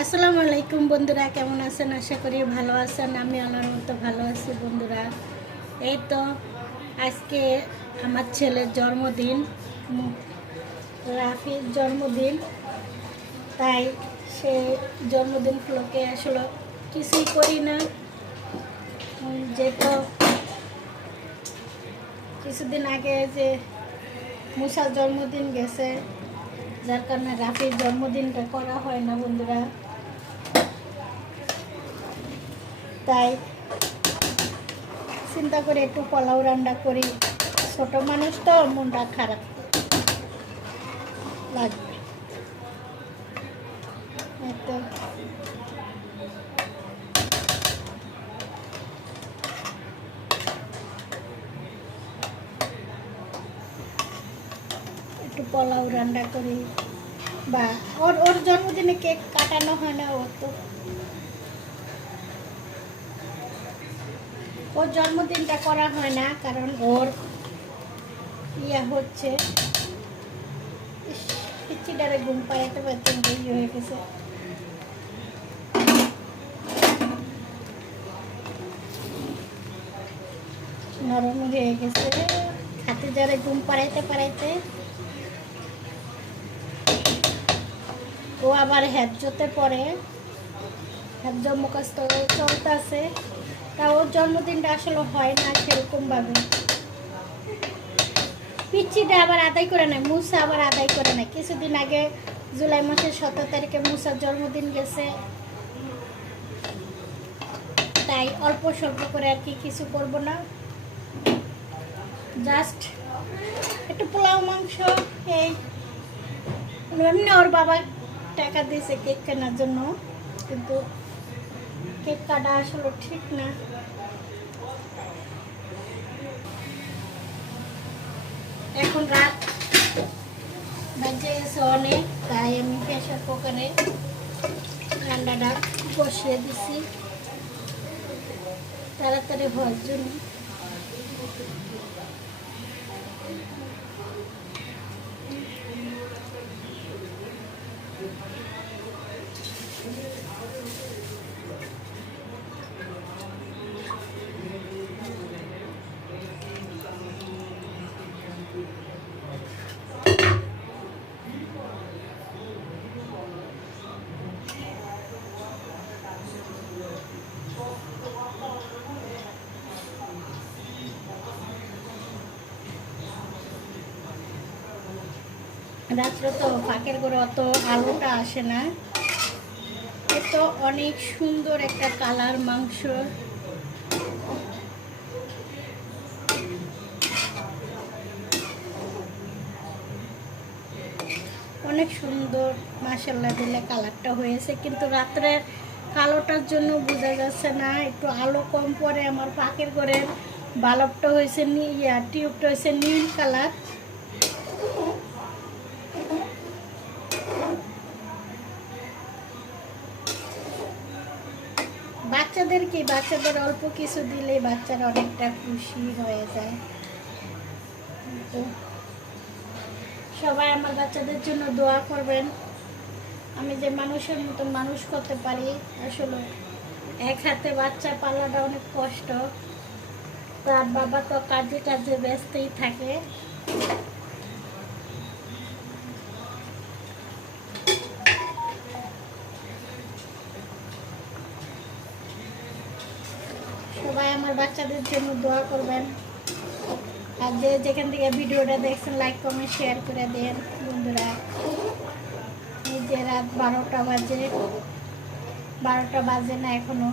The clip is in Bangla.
আসসালামু আলাইকুম বন্ধুরা, কেমন আছেন? আশা করি ভালো আছেন। আমি আল্লাহর মতো ভালো আছি বন্ধুরা। এই তো আজকে আমার ছেলের জন্মদিন, রাফির জন্মদিন। তাই সে জন্মদিন উপলক্ষে আসলে কিছুই করি না, যেহেতু কিছুদিন আগে যে মুসার জন্মদিন গেছে, যার কারণে রাফির জন্মদিনটা করা হয় না বন্ধুরা। তাই চিন্তা করে একটু পোলাও রান্না করি। ছোট মানুষ তো, মনটা খারাপ লাগবে। তো একটু পোলাও রান্না করি, বা ওর ওর জন্মদিনে কেক কাটানো হয় না। ওর জন্মদিনটা করা হয় না, কারণ ওর হচ্ছে পিচ্ছিটারে ঘুম পাড়াতে পারতে হয়ে গেছে। নরম হয়ে গেছে, হাতে যারে ঘুম পাড়াইতে পাড়াইতে ও আবার হ্যাবজতে পড়ে, হ্যাবজ মুখস্থ চলতেছে। তা ওর জন্মদিনটা আসলে হয় না সেরকমভাবে। পিচ্ছিটা আবার আদায় করে নেয়, মুসা আবার আদায় করে নেয়। কিছুদিন আগে জুলাই মাসের 17 তারিখে মুসার জন্মদিন গেছে, তাই অল্প স্বল্প করে আর কি কিছু করবো না, জাস্ট একটু পোলাও মাংস। এই এমনি ওর বাবা টাকা দিয়েছে কেক কেনার জন্য, কিন্তু কেক কাটা আসলে ঠিক না। এখন রাত বাজে গেছে অনেক, তাই আমি প্রেসার কুকারে রান্নাটা বসিয়ে দিছি তাড়াতাড়ি হওয়ার জন্য। রাত্রে তো ফাঁকের করে অত আলোটা আসে না। এতো অনেক সুন্দর একটা কালার মাংস, অনেক সুন্দর মাশাআল্লাহ দিলে কালারটা হয়েছে, কিন্তু রাত্রে কালোটার জন্য বোঝা যাচ্ছে না। একটু আলো কম পরে আমার পাকের ঘরের বাল্বটা হয়েছে টিউবটা হয়েছে নীল কালার। বাচ্চাদের অল্প কিছু দিলে বাচ্চারা অনেকটা খুশি হয়ে যায়। তো সবাই আমার বাচ্চাদের জন্য দোয়া করবেন। আমি যে মানুষের মতো মানুষ করতে পারি, আসলে এক হাতে বাচ্চা পালাটা অনেক কষ্ট। তার বাবা তো কাজে কাজে ব্যস্তই থাকে। সবাই আমার বাচ্চাদের জন্য দোয়া করবেন। আর যে যেখান থেকে ভিডিওটা দেখছেন লাইক কমেন্ট শেয়ার করে দেন বন্ধুরা। এই যে রাত 12টা বাজে, 12টা বাজে না এখনো।